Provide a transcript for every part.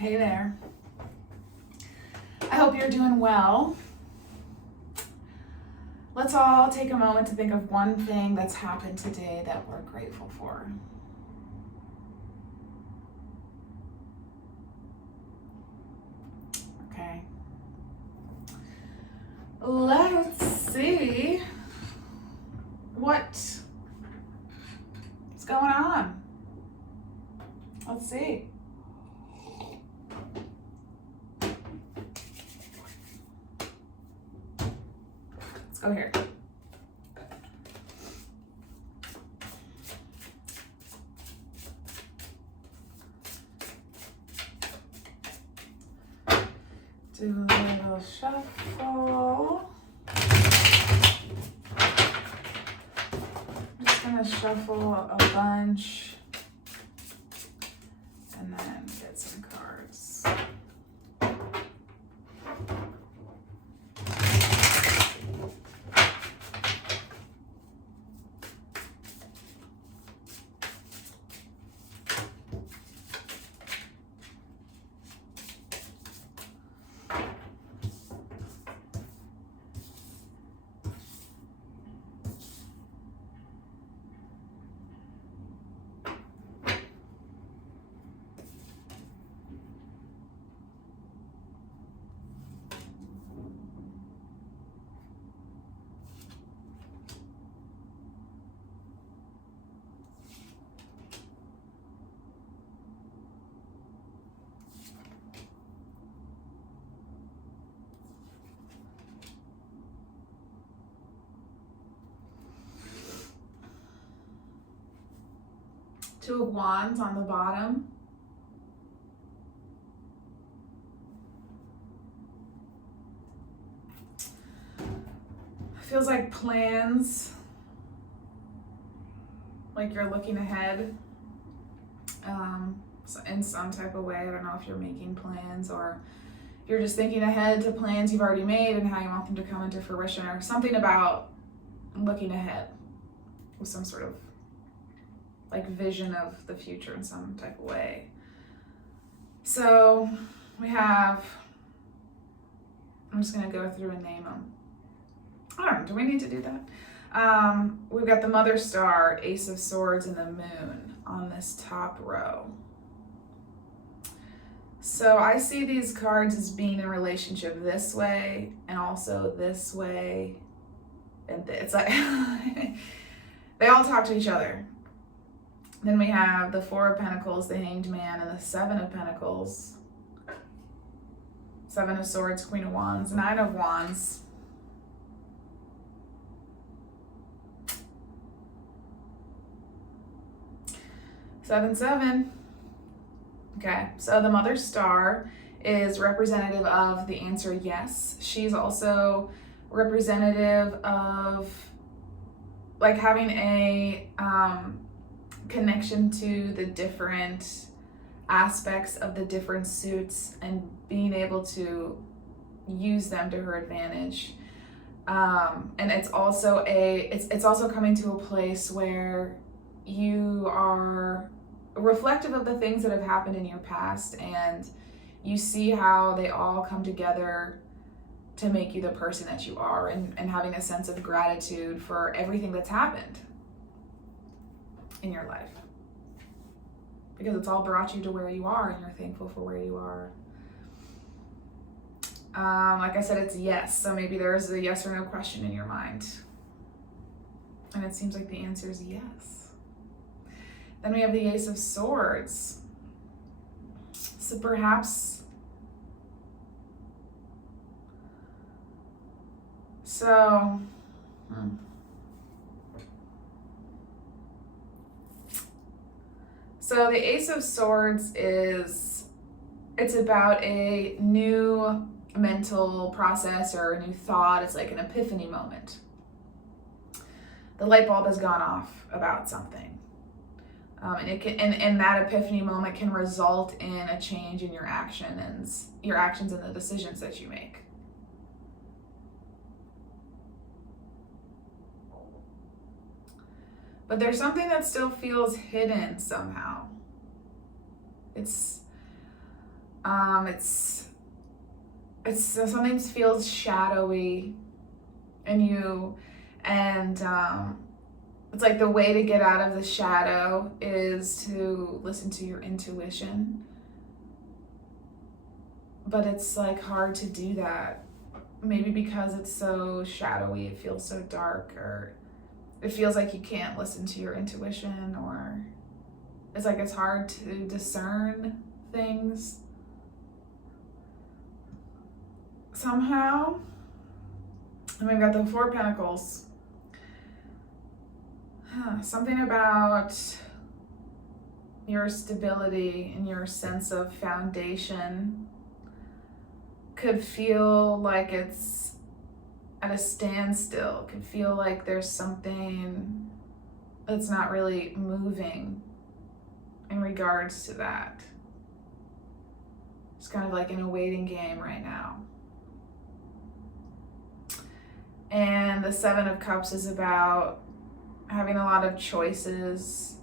Hey there. I hope you're doing well. Let's all take a moment to think of one thing that's happened today that we're grateful for. Okay. Let's see what's going on. Let's see. Let's go here. Do a little shuffle. I'm just gonna shuffle a bunch and then get some cards. Two of Wands on the bottom. Feels like plans, like you're looking ahead in some type of way. I don't know if you're making plans or you're just thinking ahead to plans you've already made and how you want them to come into fruition, or something about looking ahead with some sort of like vision of the future in some type of way. So we have, I'm just gonna go through and name them. I don't know, do we need to do that? We've got the Mother Star, Ace of Swords, and the Moon on this top row. So I see these cards as being in relationship this way and also this way. And it's like, they all talk to each other. Then we have the Four of Pentacles, the Hanged Man, and the Seven of Pentacles. Seven of Swords, Queen of Wands, Nine of Wands. Seven, seven. Okay, so the Mother Star is representative of the answer yes. She's also representative of like having a connection to the different aspects of the different suits and being able to use them to her advantage. And it's also it's also coming to a place where you are reflective of the things that have happened in your past, and you see how they all come together to make you the person that you are, and having a sense of gratitude for everything that's happened in your life, because it's all brought you to where you are and you're thankful for where you are. Like I said, it's yes, so maybe there's a yes or no question in your mind, and it seems like the answer is yes. Then we have the Ace of Swords. So perhaps, so the Ace of Swords it's about a new mental process or a new thought. It's like an epiphany moment. The light bulb has gone off about something. And it can, and that epiphany moment can result in a change in your actions and the decisions that you make. But there's something that still feels hidden somehow. It's It's something feels shadowy in you, and it's like the way to get out of the shadow is to listen to your intuition. But it's like hard to do that. Maybe because it's so shadowy, it feels so dark, or it feels like you can't listen to your intuition, or it's like it's hard to discern things somehow. And we've got the Four of Pentacles. Something about your stability and your sense of foundation could feel like it's at a standstill. Could feel like there's something that's not really moving in regards to that. It's kind of like in a waiting game right now. And the Seven of Cups is about having a lot of choices,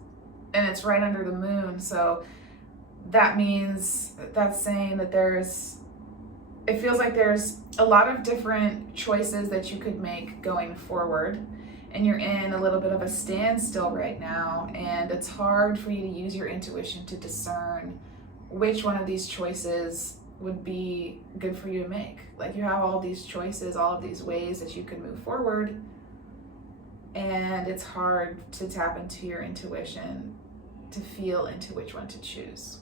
and it's right under the moon, so that means that's saying that it feels like there's a lot of different choices that you could make going forward, and you're in a little bit of a standstill right now, and it's hard for you to use your intuition to discern which one of these choices would be good for you to make. Like, you have all these choices, all of these ways that you could move forward, and it's hard to tap into your intuition to feel into which one to choose.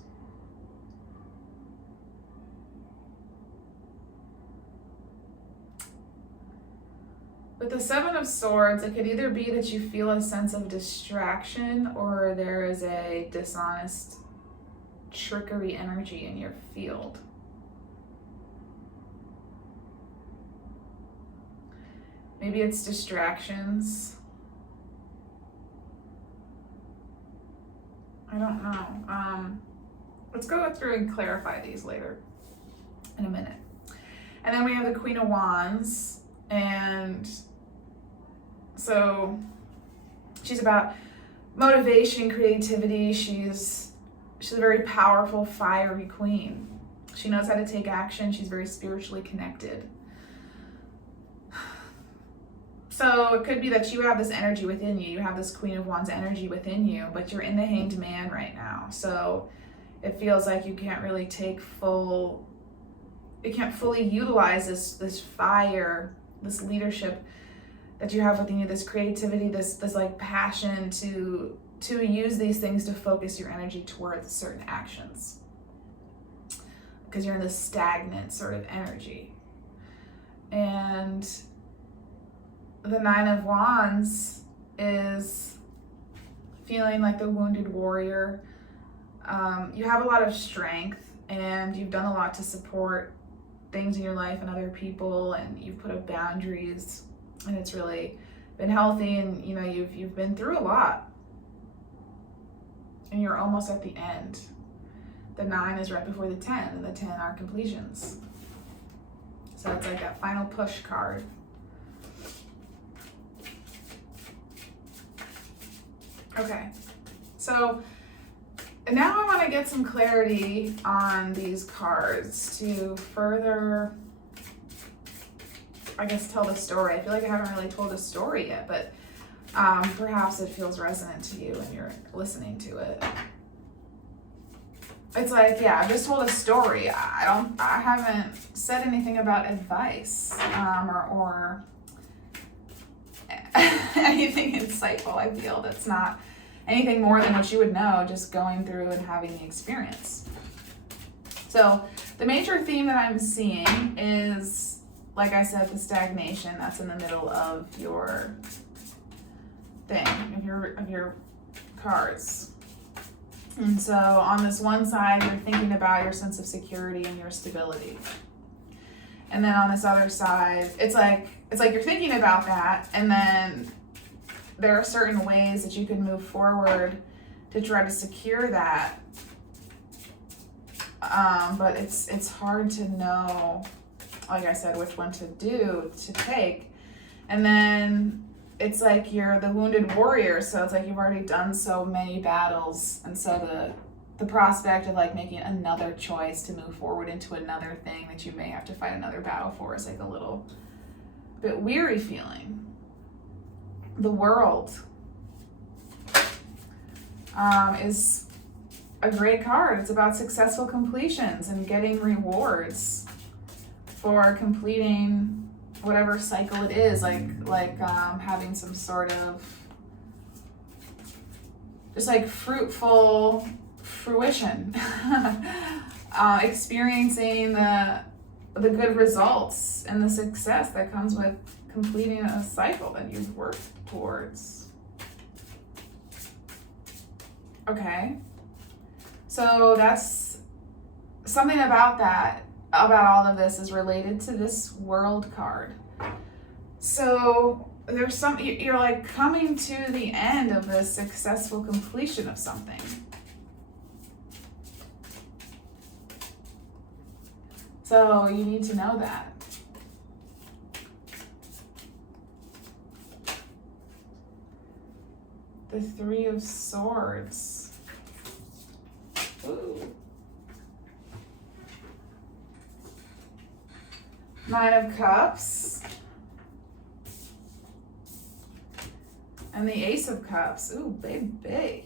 With the Seven of Swords, it could either be that you feel a sense of distraction, or there is a dishonest trickery energy in your field. Maybe it's distractions. I don't know. Let's go through and clarify these later in a minute. And then we have the Queen of Wands, and so she's about motivation, creativity. She's a very powerful, fiery queen. She knows how to take action. She's very spiritually connected. So it could be that you have this energy within you. You have this Queen of Wands energy within you, but you're in the Hanged Man right now. So it feels like you can't really you can't fully utilize this fire, this leadership that you have within you, this creativity, this like passion to use these things to focus your energy towards certain actions. Because you're in this stagnant sort of energy. And the Nine of Wands is feeling like the wounded warrior. You have a lot of strength, and you've done a lot to support things in your life and other people, and you've put up boundaries, and it's really been healthy, and you've been through a lot, and you're almost at the end. The 9 is right before the 10, and the 10 are completions. So it's like that final push card. Okay, so now I want to get some clarity on these cards to further, I guess, tell the story. I feel like I haven't really told a story yet, but perhaps it feels resonant to you when you're listening to it. It's like, yeah, I've just told a story. I haven't said anything about advice or anything insightful. I feel that's not anything more than what you would know just going through and having the experience. So the major theme that I'm seeing is, like I said, the stagnation that's in the middle of your thing, of your cards. And so on this one side, you're thinking about your sense of security and your stability. And then on this other side, it's like you're thinking about that, and then there are certain ways that you can move forward to try to secure that. But it's hard to know, like I said, which one to take. And then it's like you're the wounded warrior, so it's like you've already done so many battles, and so the prospect of like making another choice to move forward into another thing that you may have to fight another battle for is like a little bit weary feeling. The World is a great card. It's about successful completions and getting rewards for completing whatever cycle it is, like having some sort of just like fruitful fruition, experiencing the good results and the success that comes with completing a cycle that you've worked towards. Okay, so that's something about that, about all of this is related to this World card. So there's some, you're like coming to the end of this successful completion of something. So you need to know that. The Three of Swords. Ooh. Nine of Cups. And the Ace of Cups. Ooh, baby.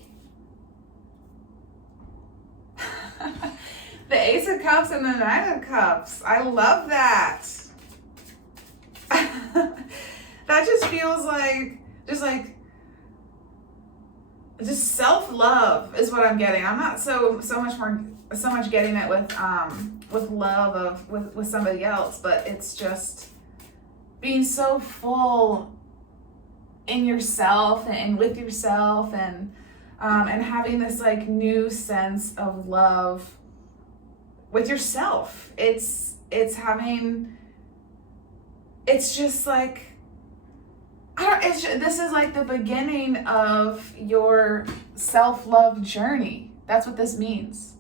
The Ace of Cups and the Nine of Cups. I love that. That just feels like, just self-love is what I'm getting. I'm not so much getting it with love of with somebody else, but it's just being so full in yourself and with yourself and having this like new sense of love with yourself. It's just like, this is like the beginning of your self-love journey. That's what this means.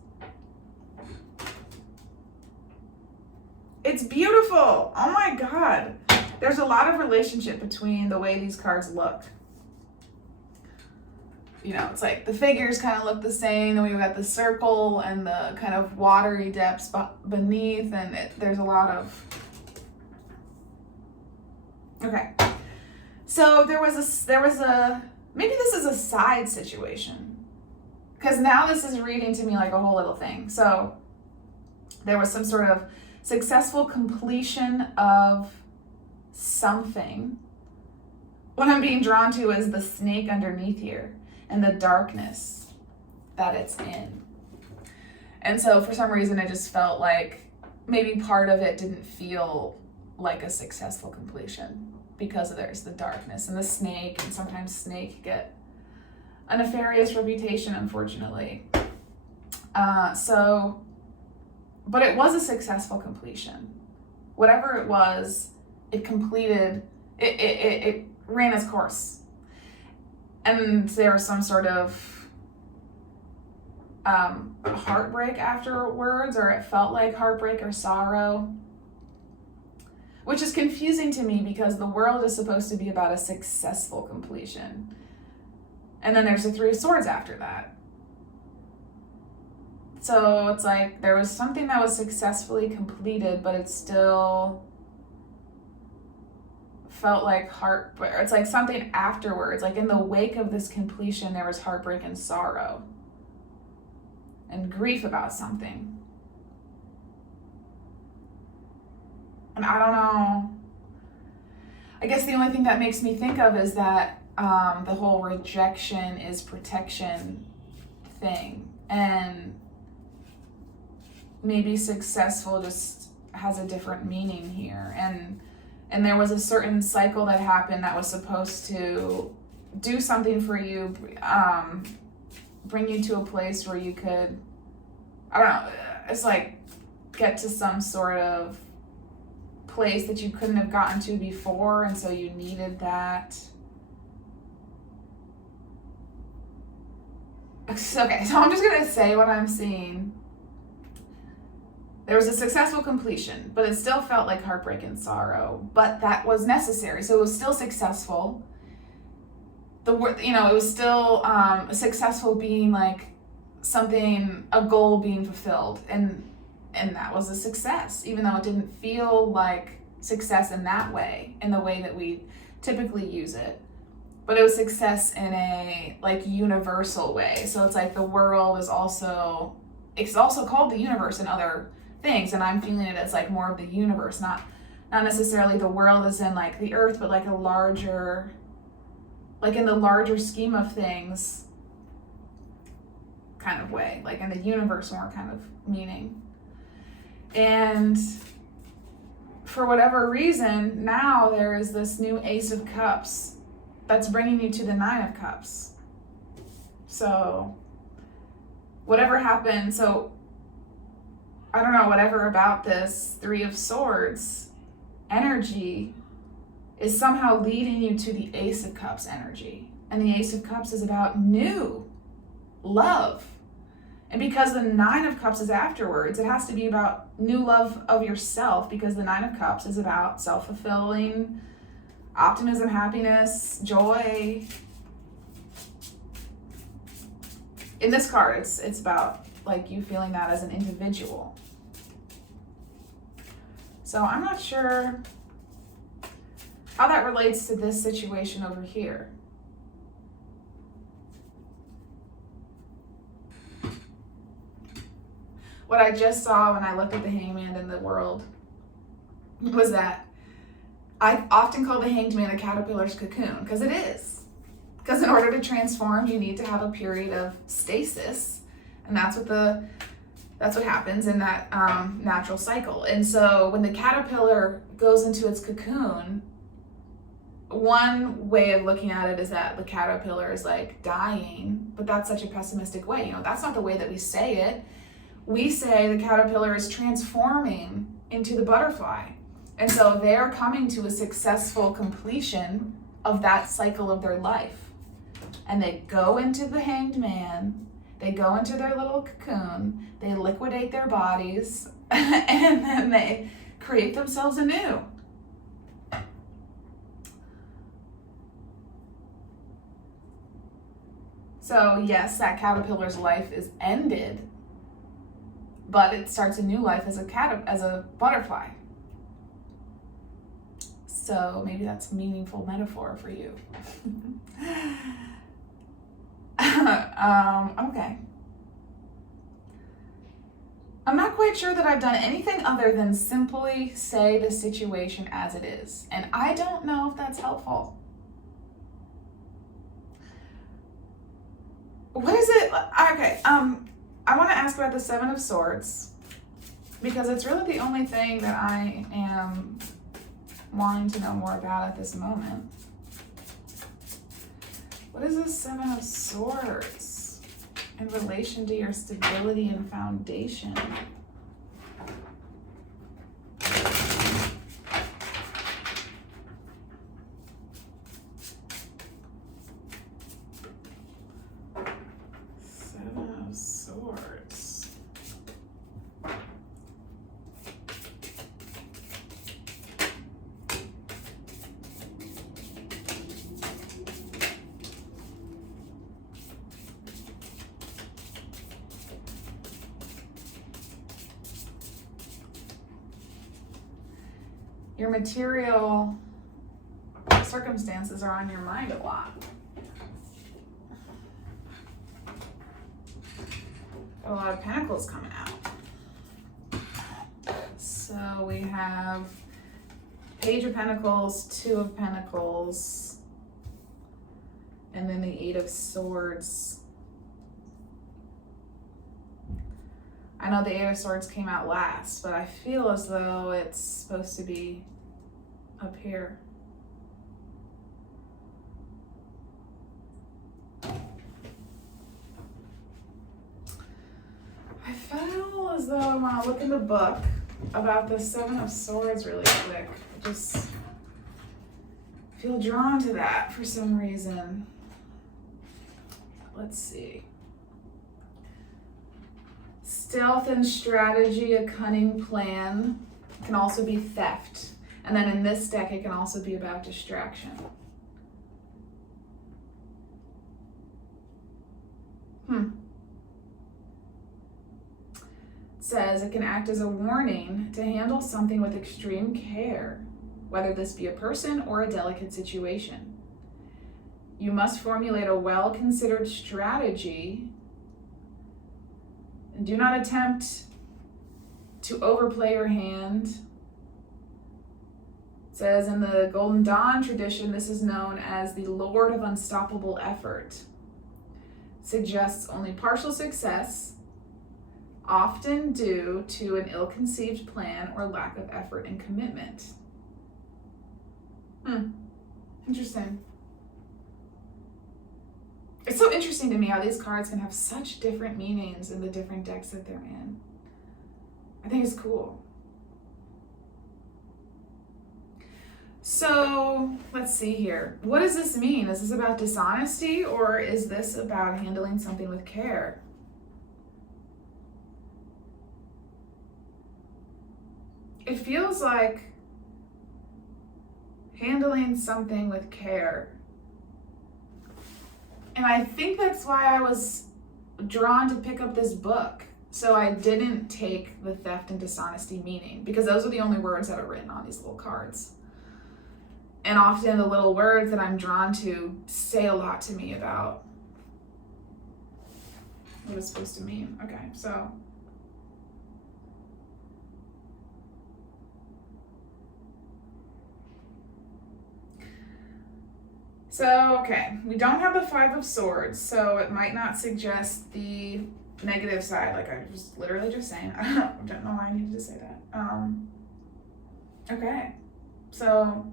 It's beautiful. Oh my God. There's a lot of relationship between the way these cards look. You know, it's like the figures kind of look the same. Then we've got the circle and the kind of watery depths beneath, and there's a lot of... Okay. So there was a maybe this is a side situation, because now this is reading to me like a whole little thing. So there was some sort of successful completion of something. What I'm being drawn to is the snake underneath here and the darkness that it's in. And so for some reason, I just felt like maybe part of it didn't feel like a successful completion because there's the darkness and the snake, and sometimes snakes get a nefarious reputation, unfortunately. But it was a successful completion. Whatever it was, it completed, it ran its course. And there was some sort of heartbreak afterwards, or it felt like heartbreak or sorrow, which is confusing to me because the World is supposed to be about a successful completion. And then there's the Three of Swords after that. So it's like there was something that was successfully completed, but it still felt like heartbreak. It's like something afterwards, like in the wake of this completion, there was heartbreak and sorrow and grief about something. And I don't know. I guess the only thing that makes me think of is that the whole rejection is protection thing. And maybe successful just has a different meaning here. And there was a certain cycle that happened that was supposed to do something for you, bring you to a place where you could, I don't know, it's like get to some sort of place that you couldn't have gotten to before, and so you needed that. Okay, so I'm just gonna say what I'm seeing. There was a successful completion, but it still felt like heartbreak and sorrow, but that was necessary. So it was still successful. It was still successful being like something, a goal being fulfilled, and that was a success, even though it didn't feel like success in that way, in the way that we typically use it. But it was success in a like universal way. So it's like the world is also, it's also called the universe and other things, and I'm feeling it as like more of the universe, not necessarily the world as in like the earth, but like a larger, like in the larger scheme of things kind of way, like in the universe more kind of meaning. And for whatever reason, now there is this new Ace of Cups that's bringing you to the Nine of Cups. So whatever happened, so I don't know, whatever about this Three of Swords energy is somehow leading you to the Ace of Cups energy. And the Ace of Cups is about new love. And because the Nine of Cups is afterwards, it has to be about new love of yourself, because the Nine of Cups is about self-fulfilling optimism, happiness, joy. In this card, it's about like you feeling that as an individual. So I'm not sure how that relates to this situation over here. What I just saw when I looked at the Hangman in the world was that I often call the Hanged Man a caterpillar's cocoon, because it is. Because in order to transform, you need to have a period of stasis, and that's what happens in that natural cycle. And so when the caterpillar goes into its cocoon, one way of looking at it is that the caterpillar is like dying, but that's such a pessimistic way. You know, that's not the way that we say it. We say the caterpillar is transforming into the butterfly. And so they're coming to a successful completion of that cycle of their life. And they go into the Hanged Man, they go into their little cocoon, they liquidate their bodies, and then they create themselves anew. So yes, that caterpillar's life is ended, but it starts a new life as a butterfly. So maybe that's a meaningful metaphor for you. Okay. I'm not quite sure that I've done anything other than simply say the situation as it is. And I don't know if that's helpful. What is it? Okay, I want to ask about the Seven of Swords, because it's really the only thing that I am wanting to know more about at this moment. What is the Seven of Swords in relation to your stability and foundation? Seven of Swords. Your material circumstances are on your mind a lot. A lot of pentacles coming out. So we have Page of Pentacles, Two of Pentacles, and then the Eight of Swords. I know the Eight of Swords came out last, but I feel as though it's supposed to be up here. I feel as though I want to look in the book about the Seven of Swords really quick. I just feel drawn to that for some reason. Let's see. Stealth and strategy, a cunning plan, can also be theft. And then in this deck, it can also be about distraction. says it can act as a warning to handle something with extreme care, whether this be a person or a delicate situation. You must formulate a well-considered strategy and do not attempt to overplay your hand. It says in the Golden Dawn tradition, this is known as the Lord of Unstoppable Effort. Suggests only partial success, often due to an ill-conceived plan or lack of effort and commitment. Interesting. It's so interesting to me how these cards can have such different meanings in the different decks that they're in. I think it's cool. So let's see here. What does this mean? Is this about dishonesty, or is this about handling something with care? It feels like handling something with care. And I think that's why I was drawn to pick up this book. So I didn't take the theft and dishonesty meaning, because those are the only words that are written on these little cards. And often the little words that I'm drawn to say a lot to me about what it's supposed to mean. Okay, so. Okay, we don't have the Five of Swords, so it might not suggest the negative side, like I was literally just saying. I don't know why I needed to say that. Okay, so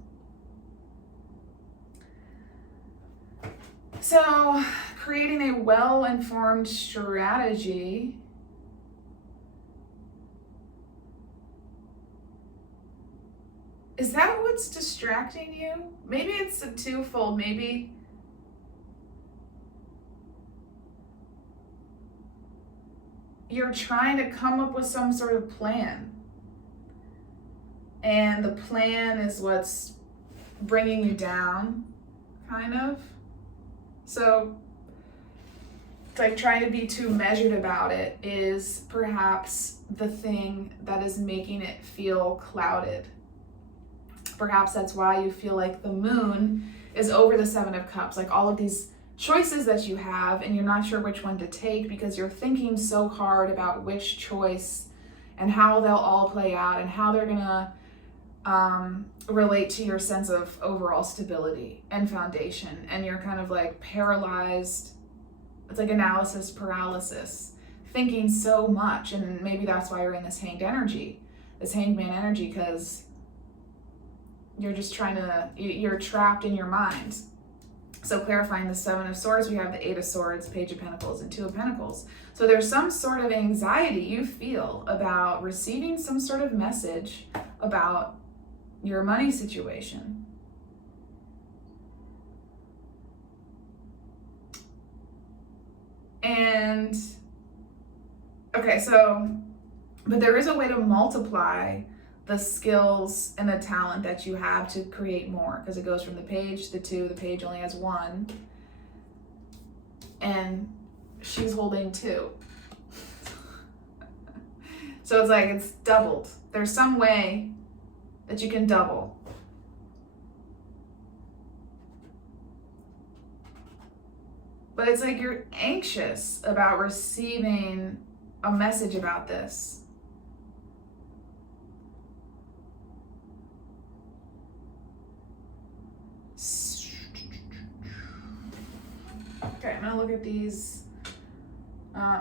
creating a well-informed strategy. Is that what's distracting you? Maybe it's a twofold. Maybe you're trying to come up with some sort of plan, and the plan is what's bringing you down, kind of. So it's like trying to be too measured about it is perhaps the thing that is making it feel clouded. Perhaps that's why you feel like the moon is over the Seven of Cups, like all of these choices that you have, and you're not sure which one to take because you're thinking so hard about which choice and how they'll all play out and how they're gonna relate to your sense of overall stability and foundation. And you're kind of like paralyzed. It's like analysis paralysis, thinking so much. And maybe that's why you're in this hanged energy, this hanged man energy, because you're just you're trapped in your mind. So clarifying the Seven of Swords, we have the Eight of Swords, Page of Pentacles, and Two of Pentacles. So there's some sort of anxiety you feel about receiving some sort of message about your money situation. And, okay, but there is a way to multiply the skills and the talent that you have to create more, because it goes from the page to two. The page only has one, and she's holding two. So it's like it's doubled. There's some way that you can double. But it's like you're anxious about receiving a message about this. Okay, I'm gonna look at these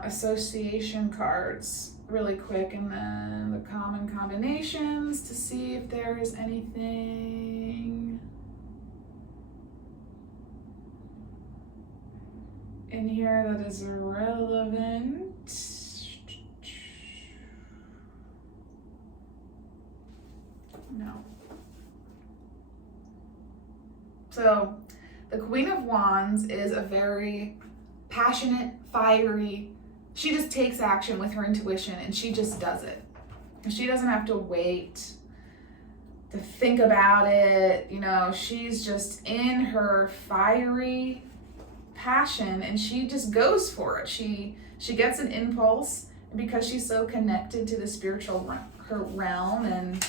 association cards really quick, and then the common combinations to see if there is anything in here that is relevant. No. So the Queen of Wands is a very passionate, fiery, she just takes action with her intuition and she just does it. She doesn't have to wait to think about it. You know, she's just in her fiery passion and she just goes for it. She gets an impulse, because she's so connected to the spiritual her realm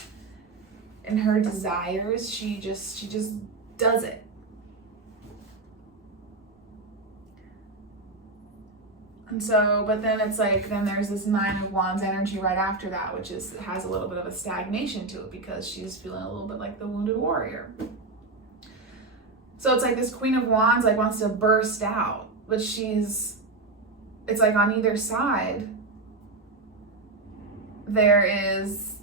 and her desires, she just does it. And so, but then it's like, then there's this Nine of Wands energy right after that, which has a little bit of a stagnation to it because she's feeling a little bit like the wounded warrior. So it's like this Queen of Wands like wants to burst out, but it's like on either side, there is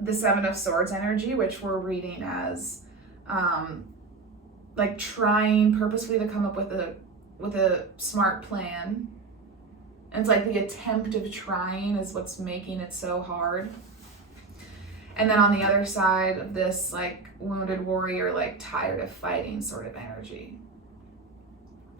the Seven of Swords energy, which we're reading as like trying purposefully to come up with a smart plan. And it's like the attempt of trying is what's making it so hard. And then on the other side of this, like wounded warrior, like tired of fighting sort of energy.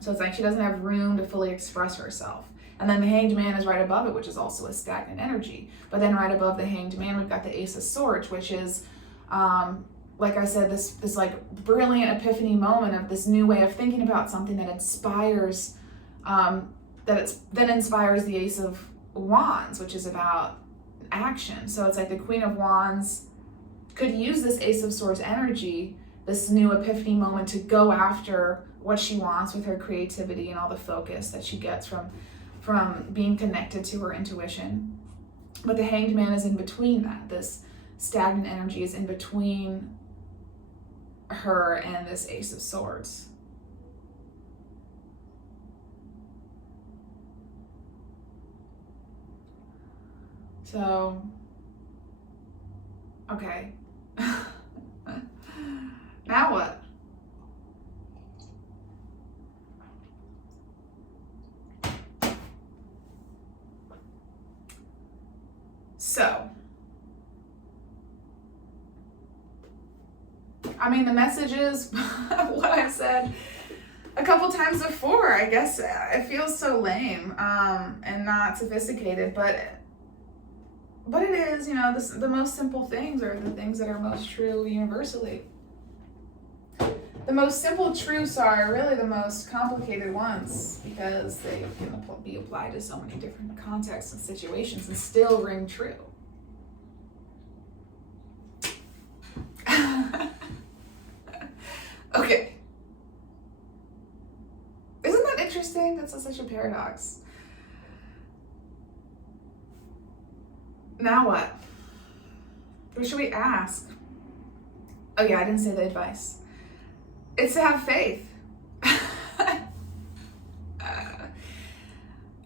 So it's like she doesn't have room to fully express herself. And then the Hanged Man is right above it, which is also a stagnant energy. But then right above the Hanged Man, we've got the Ace of Swords, which is, like I said, this like brilliant epiphany moment of this new way of thinking about something that inspires, then inspires the Ace of Wands, which is about action. So it's like the Queen of Wands could use this Ace of Swords energy, this new epiphany moment, to go after what she wants with her creativity and all the focus that she gets from being connected to her intuition. But the Hanged Man is in between that. This stagnant energy is in between her and this Ace of Swords. So, okay. Now what? So, I mean, the message is what I've said a couple times before. I guess it feels so lame and not sophisticated, but it is, you know, the most simple things are the things that are most true universally. The most simple truths are really the most complicated ones because they can be applied to so many different contexts and situations and still ring true. Okay. Isn't that interesting? That's such a paradox. Now what? What should we ask? Oh yeah, I didn't say the advice. It's to have faith.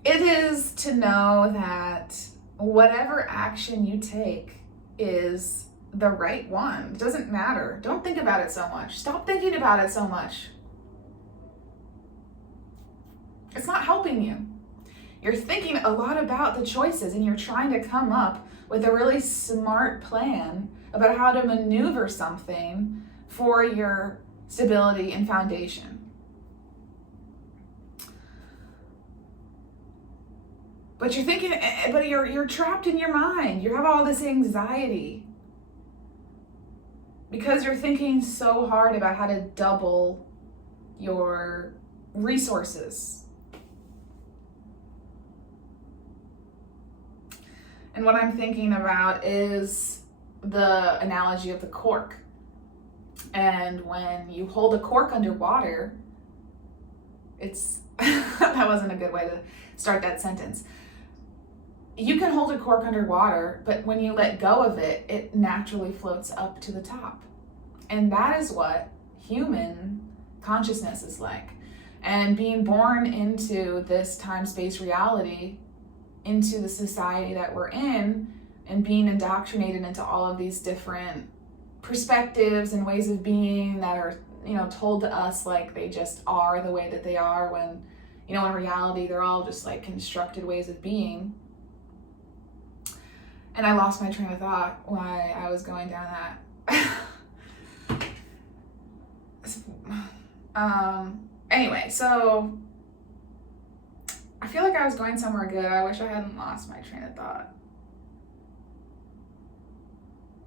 It is to know that whatever action you take is the right one. It doesn't matter. Don't think about it so much. Stop thinking about it so much. It's not helping you. You're thinking a lot about the choices and you're trying to come up with a really smart plan about how to maneuver something for your stability and foundation. But you're thinking, but you're trapped in your mind. You have all this anxiety because you're thinking so hard about how to double your resources. And what I'm thinking about is the analogy of the cork. And when you hold a cork underwater, that wasn't a good way to start that sentence. You can hold a cork underwater, but when you let go of it, it naturally floats up to the top. And that is what human consciousness is like. And being born into this time-space reality, into the society that we're in, and being indoctrinated into all of these different perspectives and ways of being that are, you know, told to us like they just are the way that they are, when, you know, in reality they're all just like constructed ways of being. And I lost my train of thought while I was going down that. Anyway, so I feel like I was going somewhere good. I wish I hadn't lost my train of thought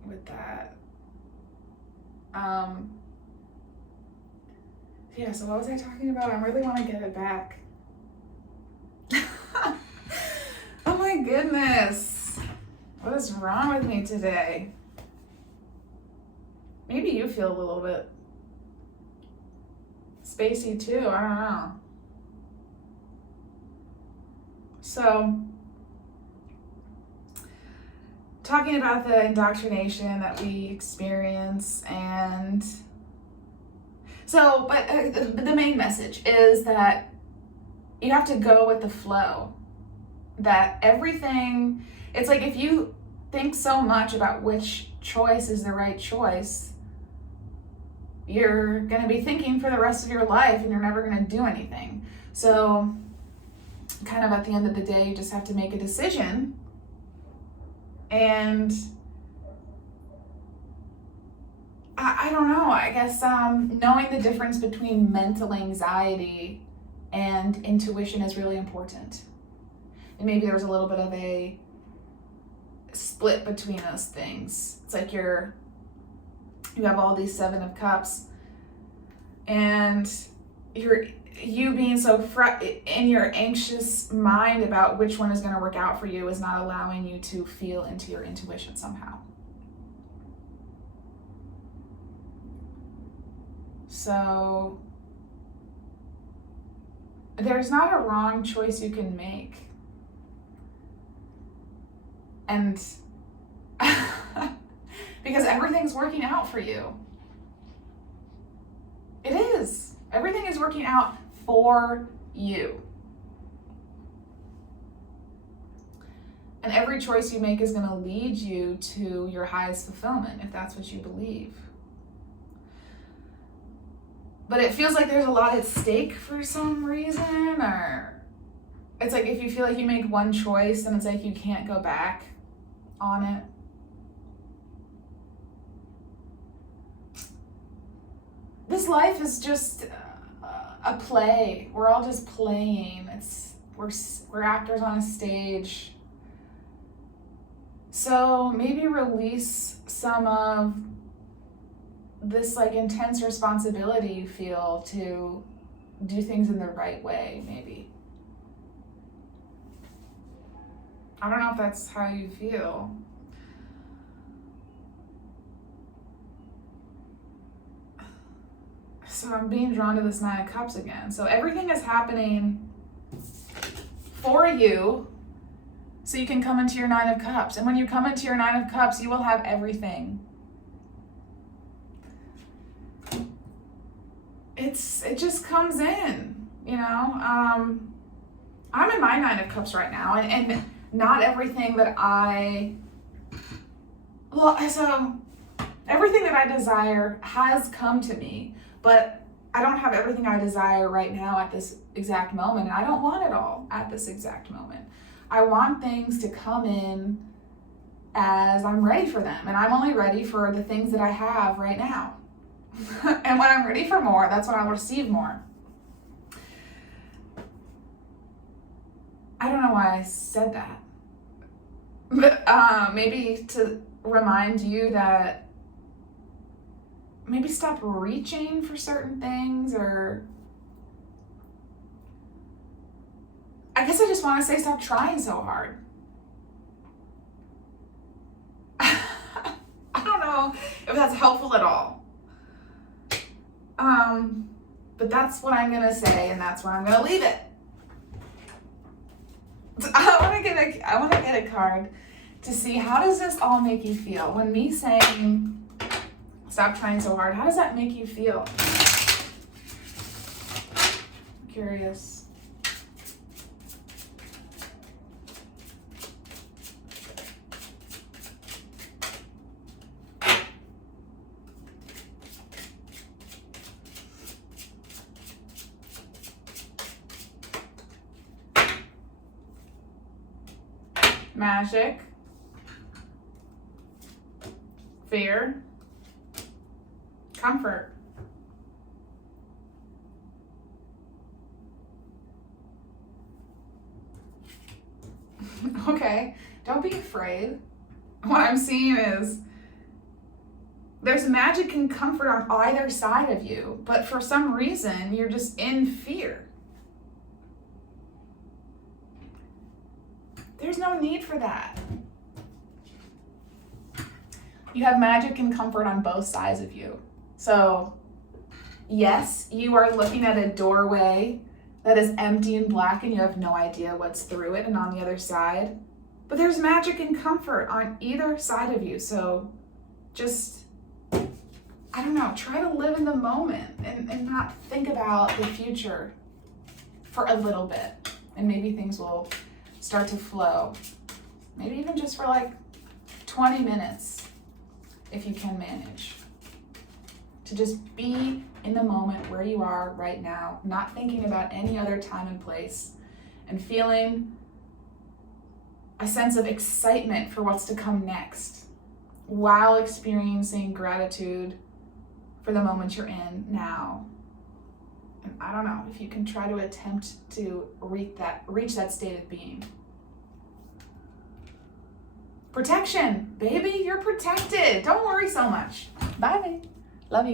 with that. Yeah, so what was I talking about? I really want to get it back. Oh my goodness. What is wrong with me today? Maybe you feel a little bit spacey too. I don't know. So, talking about the indoctrination that we experience, and so, but the main message is that you have to go with the flow. That everything, it's like if you think so much about which choice is the right choice, you're going to be thinking for the rest of your life and you're never going to do anything. So, kind of at the end of the day, you just have to make a decision. And I don't know, I guess knowing the difference between mental anxiety and intuition is really important. And maybe there's a little bit of a split between those things. It's like you have all these 7 of Cups, and you being so in your anxious mind about which one is going to work out for you is not allowing you to feel into your intuition somehow. So there's not a wrong choice you can make. And because everything's working out for you. It is. Everything is working out for you. And every choice you make is going to lead you to your highest fulfillment, if that's what you believe. But it feels like there's a lot at stake for some reason, or it's like if you feel like you make one choice, then it's like you can't go back on it. This life is just a play. We're all just playing. We're actors on a stage. So maybe release some of this like intense responsibility you feel to do things in the right way, maybe. I don't know if that's how you feel. So I'm being drawn to this 9 of Cups again. So everything is happening for you so you can come into your 9 of Cups. And when you come into your 9 of Cups, you will have everything. It just comes in, you know. I'm in my 9 of Cups right now, and not everything that so everything that I desire has come to me, but I don't have everything I desire right now at this exact moment, and I don't want it all at this exact moment. I want things to come in as I'm ready for them, and I'm only ready for the things that I have right now. And when I'm ready for more, that's when I'll receive more. I don't know why I said that. But maybe to remind you that maybe stop reaching for certain things, or I guess I just want to say stop trying so hard. I don't know if that's helpful at all. But that's what I'm gonna say, and that's where I'm gonna leave it. I want to get a card to see how does this all make you feel. When me saying stop trying so hard, how does that make you feel? I'm curious. Magic, fear, comfort. Okay, don't be afraid. What I'm seeing is there's magic and comfort on either side of you, but for some reason you're just in fear. There's no need for that. You have magic and comfort on both sides of you. So, yes, you are looking at a doorway that is empty and black and you have no idea what's through it and on the other side. But there's magic and comfort on either side of you. So just, I don't know, try to live in the moment and not think about the future for a little bit. And maybe things will start to flow. Maybe even just for like 20 minutes, if you can manage. To just be in the moment where you are right now, not thinking about any other time and place, and feeling a sense of excitement for what's to come next, while experiencing gratitude for the moment you're in now. And I don't know if you can try to attempt to reach that state of being. Protection, baby, you're protected. Don't worry so much. Bye. Love you.